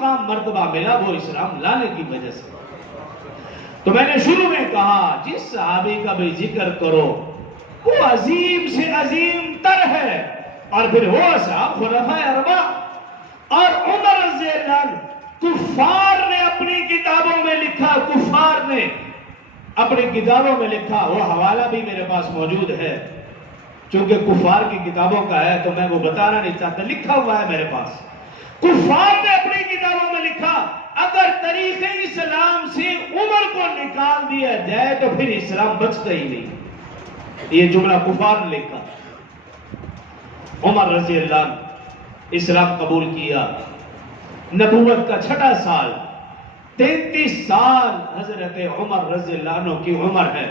مقام مرتبہ ملا وہ اسلام لانے کی وجہ سے۔ تو میں نے شروع میں کہا جس صحابی کا بھی ذکر کرو وہ عظیم سے عظیم تر ہے، اور پھر وہ اصحاب خلفائے اربعہ اور عمر رضی اللہ عنہ۔ کفار نے اپنی کتابوں میں لکھا، کفار نے اپنی کتابوں میں لکھا، وہ حوالہ بھی میرے پاس موجود ہے، چونکہ کفار کی کتابوں کا ہے تو میں وہ بتانا نہیں چاہتا، لکھا ہوا ہے میرے پاس۔ کفار نے اپنی کتابوں میں لکھا اگر طریق اسلام سے عمر کو نکال دیا جائے تو پھر اسلام بچتا ہی نہیں، یہ جملہ کفار نے لکھا۔ عمر رضی اللہ عنہ اسلام قبول کیا، نبوت کا 6واں سال، 33 سال حضرت عمر رضی اللہ عنہ کی عمر ہے۔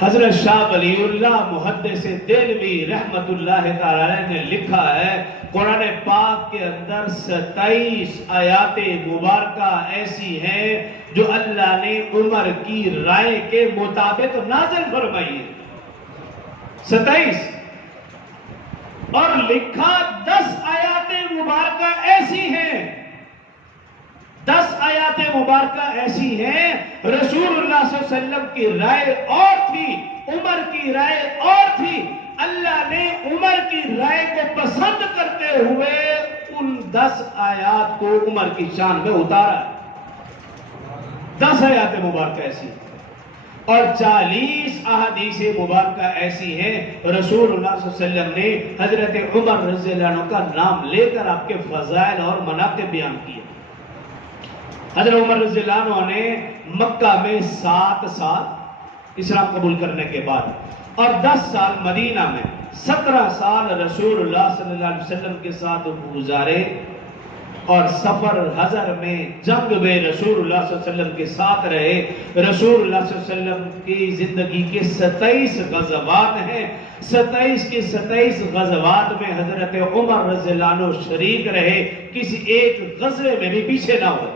حضرت شاہ ولی اللہ محدث دہلوی رحمت اللہ تعالی علیہ نے لکھا ہے قرآن پاک کے اندر 27 آیات مبارکہ ایسی ہیں جو اللہ نے عمر کی رائے کے مطابق نازل فرمائی ہے، 27، اور لکھا 10 آیات مبارکہ ایسی ہیں، 10 آیات مبارکہ ایسی ہیں رسول اللہ صلی اللہ علیہ وسلم کی رائے اور تھی، عمر کی رائے اور تھی، اللہ نے عمر کی رائے کو پسند کرتے ہوئے ان 10 آیات کو عمر کی شان میں اتارا۔ 10 آیات مبارکہ ایسی ہیں اور 40 احادیث مبارکہ ایسی ہیں رسول اللہ صلی اللہ علیہ وسلم نے حضرت عمر رضی اللہ عنہ کا نام لے کر آپ کے فضائل اور مناقب بیان کیے۔ حضرت عمر رضی اللہ عنہ نے مکہ میں 7 سال اسلام قبول کرنے کے بعد اور 10 سال مدینہ میں، 17 سال رسول اللہ صلی اللہ علیہ وسلم کے ساتھ گزارے، اور سفر حضر میں جنگ میں رسول اللہ صلی اللہ علیہ وسلم کے ساتھ رہے۔ رسول اللہ صلی اللہ علیہ وسلم کی زندگی کے 27 غزوات ہیں، 27 کے 27 غزوات میں حضرت عمر رضی اللہ عنہ شریک رہے، کسی ایک غزوے میں بھی پیچھے نہ ہوئے،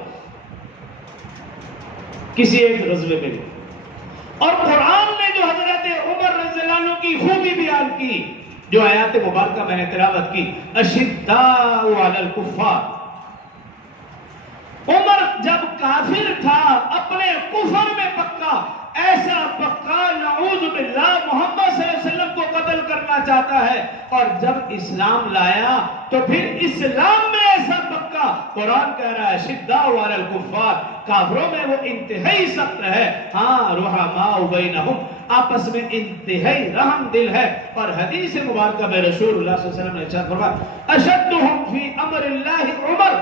کسی ایک غزوے میں بھی۔ اور قرآن نے جو حضرت عمر رضی اللہ عنہ کی خوبی بیان کی، جو آیات مبارکہ میں نے تلاوت کی، اشداء علی الکفار، عمر جب کافر تھا اپنے کفر میں پکا، ایسا پکا نعوذ باللہ محمد صلی اللہ علیہ وسلم کو قتل کرنا چاہتا ہے، اور جب اسلام لایا تو پھر اسلام میں ایسا پکا، قرآن کہہ رہا ہے شداء علی الکفار، کافروں میں وہ انتہائی سخت ہے، ہاں رحماء بینہم، آپس میں انتہائی رحم دل ہے۔ اور حدیث مبارکہ میں رسول اللہ صلی اللہ علیہ وسلم نے ارشاد فرمایا اشدہم فی امر اللہ عمر،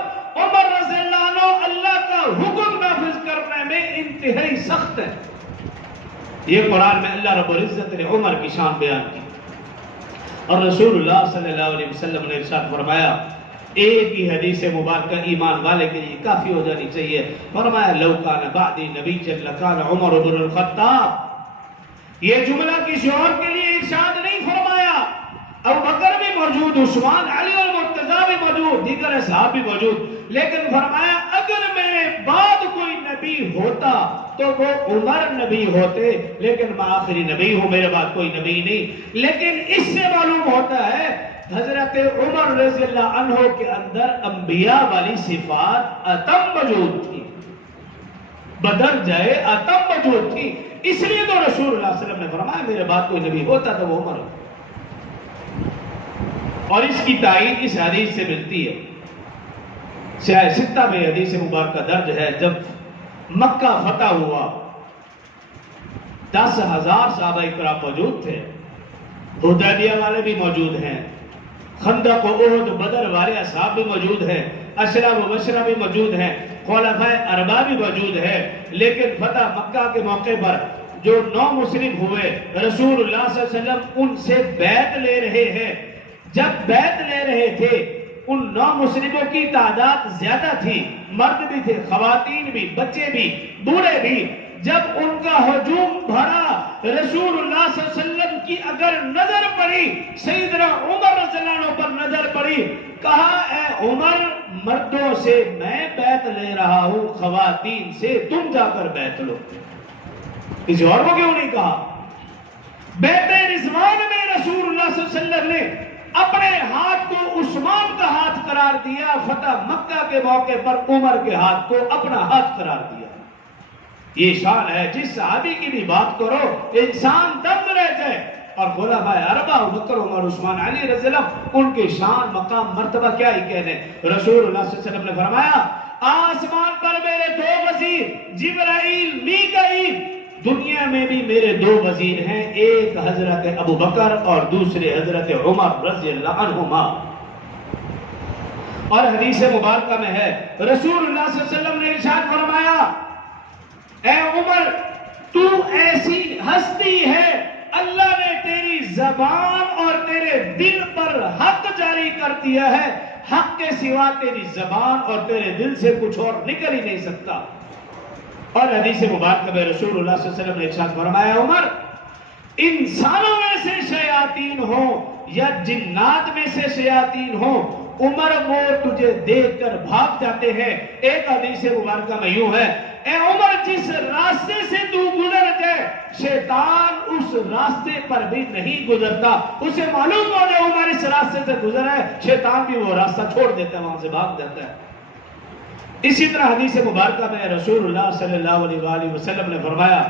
عمر رضی اللہ عنہ اللہ کا حکم نافذ کرنے میں انتہائی سخت ہے۔ یہ قرآن میں اللہ رب العزت نے عمر کی شان بیان کی، اور رسول اللہ صلی اللہ علیہ وسلم نے ارشاد فرمایا، ایک ہی حدیث مبارکہ ایمان والے کے لیے کافی ہو جانی چاہیے، فرمایا لو کان بعدی نبی لکان عمر بن الخطاب۔ یہ جملہ کسی اور کے لیے ارشاد نہیں فرمایا، ابو بکر بھی موجود، عثمان، علی اور مرتضیٰ بھی موجود، دیگر اصحاب بھی موجود، لیکن فرمایا اگر میرے بعد کوئی نبی ہوتا تو وہ عمر نبی ہوتے، لیکن میں آخری نبی ہوں، میرے بعد کوئی نبی نہیں۔ لیکن اس سے معلوم ہوتا ہے حضرت عمر رضی اللہ عنہ کے اندر انبیاء والی صفات اتم موجود تھی، بدرجہ اتم موجود تھی، اس لیے تو رسول اللہ صلی اللہ علیہ وسلم نے فرمایا میرے بعد کوئی نبی ہوتا تو وہ عمر ہو۔ اور اس کی تائید اس حدیث سے ملتی ہے، سیاہ ستہ میں حدیث مبارکہ درج ہے، جب مکہ فتح ہوا 10,000 صحابہ کرام موجود تھے، حدیبیہ والے بھی موجود ہیں، خندق و احد بدر والے اصحاب بھی موجود ہیں، عشرہ مبشرہ بھی موجود ہیں، خلفائے اربعہ بھی موجود ہیں، لیکن فتح مکہ کے موقع پر جو 9 مسلم ہوئے رسول اللہ صلی اللہ علیہ وسلم ان سے بیعت لے رہے ہیں۔ جب بیعت لے رہے تھے ان 9 مسلموں کی تعداد زیادہ تھی، مرد بھی تھے، خواتین بھی، بچے بھی، بوڑھے بھی۔ جب ان کا ہجوم بھرا، رسول اللہ صلی اللہ علیہ وسلم کی اگر نظر پڑی، سیدنا عمر رضی اللہ عنہ پر نظر پڑی، کہا اے عمر، مردوں سے میں بیعت لے رہا ہوں، خواتین سے تم جا کر بیعت لو۔ کسی اور کو کیوں نہیں کہا؟ بیعت رضوان میں رسول اللہ صلی اللہ علیہ وسلم نے اپنے ہاتھ کو عثمان کا ہاتھ قرار دیا، فتح مکہ کے موقع پر عمر کے ہاتھ کو اپنا ہاتھ قرار دیا۔ یہ شان ہے، جس صحابی کی بھی بات کرو انسان دنگ رہ جائے۔ اور خلفائے اربعہ ابو بکر عمر عثمان علی رضی اللہ، ان کے شان مقام مرتبہ کیا ہی کہنے۔ رسول اللہ صلی اللہ علیہ وسلم نے فرمایا آسمان پر میرے دو وزیر جبرائیل میکائیل، دنیا میں بھی میرے دو وزیر ہیں، ایک حضرت ابو بکر اور دوسرے حضرت عمر رضی اللہ عنہما۔ اور حدیث مبارکہ میں ہے رسول اللہ صلی اللہ علیہ وسلم نے ارشاد فرمایا اے عمر تو ایسی ہستی ہے، اللہ نے تیری زبان اور تیرے دل پر حق جاری کر دیا ہے، حق کے سوا تیری زبان اور تیرے دل سے کچھ اور نکل ہی نہیں سکتا۔ اور حدیث مبارکہ میں رسول اللہ صلی اللہ علیہ وسلم نے ارشاد فرمایا عمر انسانوں میں سے شیاطین ہوں یا جنات میں سے شیاطین ہوں، عمر وہ تجھے دیکھ کر بھاگ جاتے ہیں۔ ایک حدیث مبارکہ میں یوں ہے اے عمر جس راستے سے تو گزر جائے شیطان اس راستے پر بھی نہیں گزرتا، اسے معلوم ہو جائے عمر اس راستے سے گزر ہے، شیطان بھی وہ راستہ چھوڑ دیتا ہے، وہاں سے بھاگ جاتا ہے۔ اسی طرح حدیث مبارکہ میں رسول اللہ صلی اللہ علیہ وآلہ وسلم نے فرمایا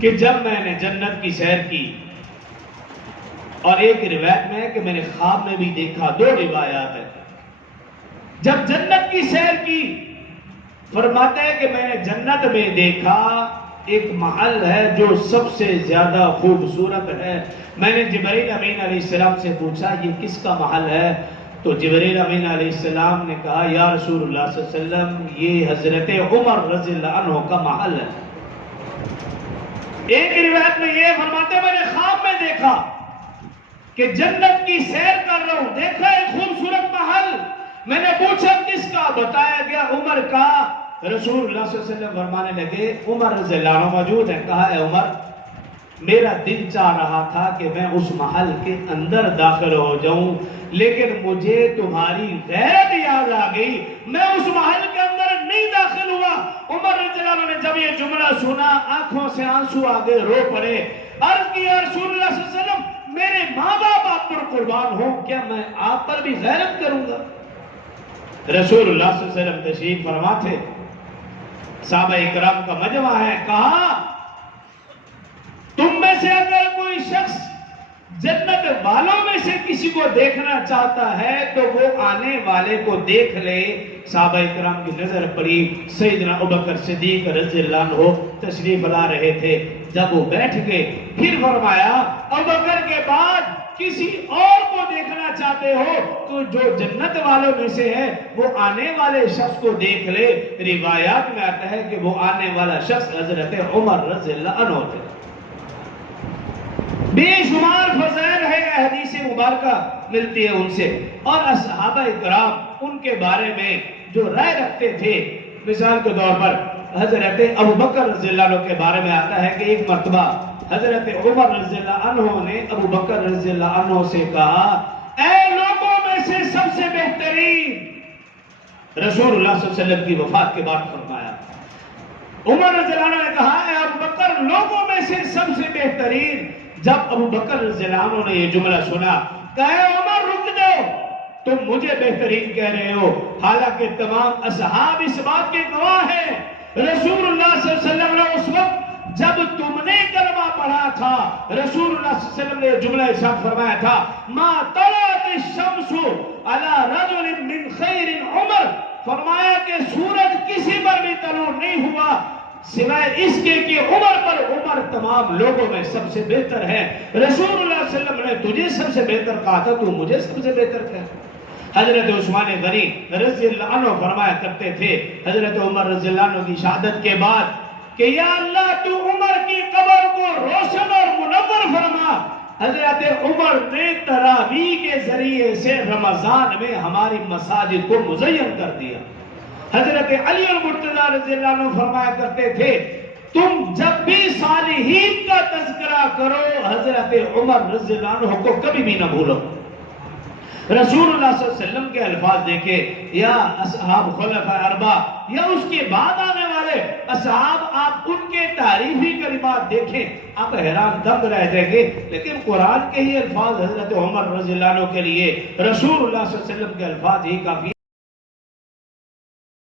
کہ جب میں نے جنت کی سیر کی، اور ایک روایت میں ہے کہ میں نے خواب میں بھی دیکھا، دو روایات ہیں، جب جنت کی سیر کی فرماتے ہیں کہ میں نے جنت میں دیکھا ایک محل ہے جو سب سے زیادہ خوبصورت ہے۔ میں نے جبرائیل امین علیہ السلام سے پوچھا یہ کس کا محل ہے؟ تو جبرائیل امین علیہ السلام نے کہا یا رسول اللہ صلی اللہ علیہ وسلم یہ حضرت عمر رضی اللہ عنہ کا محل ہے۔ ایک روایت میں یہ فرماتے ہیں میں نے خواب میں دیکھا کہ جنت کی سیر کر رہا ہوں، دیکھا ایک خوبصورت محل، میں نے پوچھا کس کا؟ بتایا گیا عمر کا۔ رسول اللہ صلی اللہ علیہ وسلم فرمانے لگے عمر رضی اللہ عنہ موجود ہے، کہا اے عمر میرا دل چاہ رہا تھا کہ میں اس محل کے اندر داخل ہو جاؤں، لیکن مجھے تمہاری غیرت یاد آ گئی، میں اس محل کے اندر نہیں داخل ہوا۔ عمر رضی اللہ عنہ نے جب یہ جملہ سنا آنکھوں سے آنسو آگے رو پڑے، عرض کیا رسول اللہ صلی اللہ علیہ وسلم میرے ماں باپ آپ پر قربان ہوں، کیا میں آپ پر بھی غیرت کروں گا؟ رسول اللہ صلی اللہ علیہ وسلم تشریف فرما تھے، صحابہ اکرام کا مجمع ہے، کہا تم میں سے اگر کوئی شخص جنت والوں میں سے کسی کو دیکھنا چاہتا ہے تو وہ آنے والے کو دیکھ لے۔ صحابہ اکرام کی نظر پڑی، سیدنا ابوبکر صدیق رضی اللہ عنہ تشریف لا رہے تھے، جب وہ بیٹھ گئے پھر فرمایا ابوبکر کے بعد کسی اور کو دیکھنا چاہتے ہو تو جو جنت والوں میں سے ہے وہ آنے والے شخص کو دیکھ لے۔ روایات میں آتا ہے کہ وہ آنے والا شخص حضرت عمر رضی اللہ عنہ تھے۔ بے شمار فضائل ہے حدیث مبارکہ ملتی ہے ان سے، اور اصحابہ اکرام ان کے بارے میں جو رائے رکھتے تھے، مثال کے طور پر حضرت ابوبکر رضی اللہ عنہ کے بارے میں آتا ہے کہ ایک مرتبہ حضرت عمر رضی اللہ عنہ نے ابوبکر رضی اللہ عنہ سے کہا اے لوگوں میں سے سب سے بہترین، رسول اللہ صلی اللہ علیہ وسلم کی وفات کے بعد فرمایا۔ عمر رضی اللہ عنہ نے کہا اے ابوبکر لوگوں میں سے سب سے بہترین۔ جب ابوبکر رضی اللہ عنہ نے یہ جملہ سنا کہا عمر رک جاؤ، تم مجھے بہترین کہہ رہے ہو، حالانکہ تمام اصحاب اس بات کے گواہ ہیں۔ رسول اللہ صلی اللہ علیہ وسلم نے اس وقت جب تم نے کلمہ پڑھا تھا رسول اللہ صلی اللہ علیہ وسلم نے جملہ ارشاد فرمایا تھا ما طلعت الشمس علی رجل من خیر عمر، فرمایا کہ سورج کسی پر بھی طلوع نہیں ہوا سوائے اس کے کہ عمر پر، عمر تمام لوگوں میں سب سے بہتر ہے۔ رسول اللہ صلی اللہ علیہ وسلم نے تجھے سب سے بہتر کہا تھا، تو مجھے سب سے بہتر کہا۔ حضرت عثمان غنی رضی اللہ عنہ فرمایا کرتے تھے حضرت عمر رضی اللہ عنہ کی شہادت کے بعد کہ یا اللہ تو عمر کی قبر کو روشن اور منور فرما۔ حضرت عمر نے تراویح کے ذریعے سے رمضان میں ہماری مساجد کو مزین کر دیا۔ حضرت علی المرتضی رضی اللہ عنہ فرمایا کرتے تھے تم جب بھی صالحین کا تذکرہ کرو حضرت عمر رضی اللہ عنہ کو کبھی بھی نہ بھولو۔ رسول اللہ صلی اللہ علیہ وسلم کے الفاظ دیکھیں، یا اصحاب خلفاء اربع، یا اس کے بعد آنے والے اصحاب، آپ ان کے تعریفی کلمات دیکھیں، آپ حیران دنگ رہ جائیں گے۔ لیکن قرآن کے ہی الفاظ حضرت عمر رضی اللہ عنہ کے لیے رسول اللہ صلی اللہ علیہ وسلم کے الفاظ ہی کافی